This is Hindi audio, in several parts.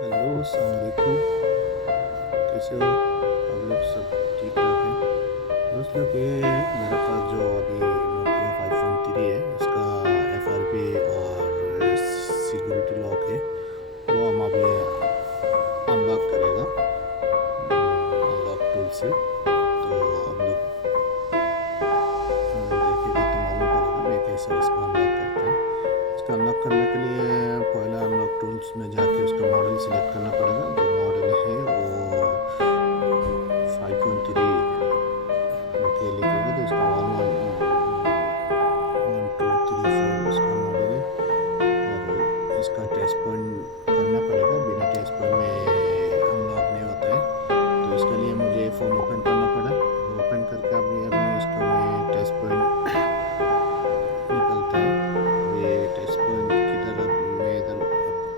हेलो, अस्सलाम वालेकुम। कैसे हो आप लोग? सब ठीक ठाक हैं दोस्त लोग। ये मेरे पास जो अभी नोकिया 513 है, इसका FRP और सिक्योरिटी लॉक है, वो हम अभी अनलॉक करेगा अनलॉक टूल से। तो हम लोग देखेगा तो मालूम पड़ेगा मैं कैसे इसको अनलॉक करते हैं। इसका अनलॉक करने के लिए पहला अनलॉक टूल्स में जाके उसका मॉडल सिलेक्ट करना पड़ेगा। जो मॉडल है वो 5.3 नोकिया लिखेगा तो इसका 1 2 3 4 इसका मॉडल है। और इसका टेस्ट पॉइंट करना पड़ेगा, बिना टेस्ट पॉइंट में अनलॉक नहीं होता है। तो इसके लिए मुझे फ़ोन ओपन करना पड़ा। ओपन करके अभी अभी इसको मैं टेस्ट पॉइंट निकलता है। अब ये टेस्ट पॉइंट की तरफ मैं इधर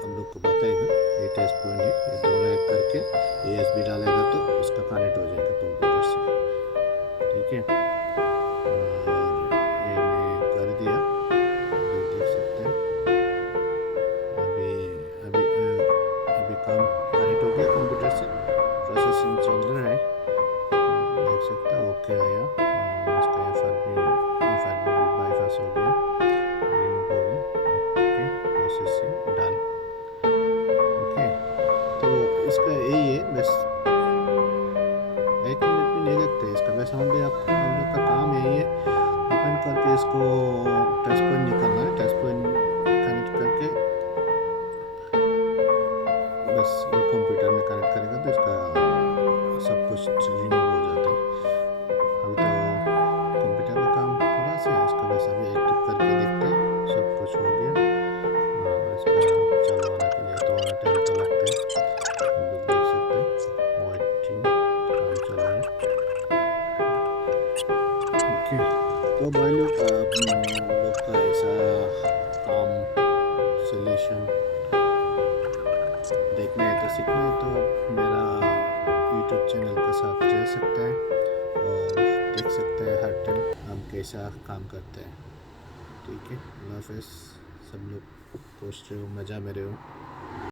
अब लोग को बताएगा। ये टेस्ट पॉइंट है, ये दोनों एक करके USB डालेगा तो इसका कनेक्ट हो जाएगा कंप्यूटर से। ठीक है, और ये मैं कर दिया। आप लोग देख सकते हैं अभी अभी अभी काम कनेक्ट हो गया कंप्यूटर से, प्रोसेसिंग चल रहा है। देख सकते हैं ओके आया। इसका FRP बाईपास हो गया, रिमूव हो गया। Okay, processing done. ओके, तो इसका यही है बस, 1 मिनट भी नहीं लगता है इसका। बस हम लोग का काम यही है, ओपन करके इसको टच पॉइंट निकालना है। टच पॉइंट कनेक्ट करके बस वो कंप्यूटर में कनेक्ट करेगा तो इसका सब कुछ रिमूव हो जाता है। अभी तो कंप्यूटर का काम थोड़ा सा है, इसका बस अभी एक्टिव करके देखते हैं। सब कुछ हो गया। इसका चालू होने के लिए थोड़ा टाइम तो लगता है, हम लोग देख सकते हैं। वेटिंग, काम चल रहा है। ओके, तो भाई लोग आप लोग का ऐसा काम सोल्यूशन देखना है तो सीखना है तो मेरा यूट्यूब चैनल के साथ रह सकता है और देख सकते हैं हर टाइम हम कैसा काम करते हैं। ठीक है, अल्लाह हाफ़िज़। सब लोग खुश रहो, मज़ा में रहो।